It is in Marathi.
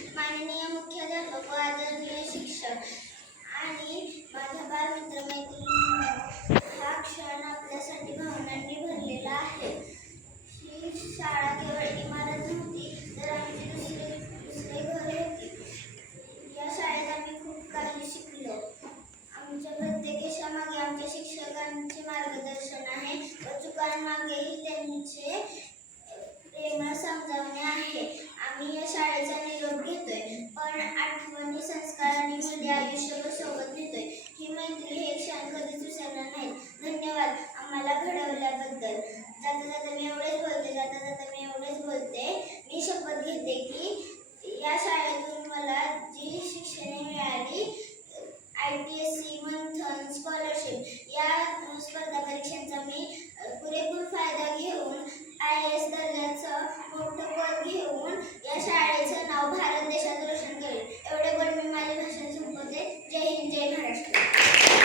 माननीय मुख्याध्यापक व आदरणीय शिक्षक आणि माझ्या बालमित्र मैत्रिणींनो, हा क्षण आपल्यासाठी भावनांनी भरलेला आहे. ही शाळा केवळ इमारत नव्हती, तर आमची दुसरे घर होती. या शाळेत आम्ही खूप काही शिकलो. आमच्या प्रत्येक यशामागे आमच्या शिक्षकांचे मार्गदर्शन आहे व चुकांमागेही त्यांचे प्रेमळ समजावणे आहे. आम्ही या शाळेचा निरोप घेतोय, पण आठवणी, संस्कार आणि मूल्ये आयुष्यभर सोबत नेतोय. ही मैत्री, हे क्षण कधीच विसरणार नाहीत. धन्यवाद आम्हाला घडवल्याबद्दल. जाता जाता मी एवढेच बोलते. मी शपथ घेते की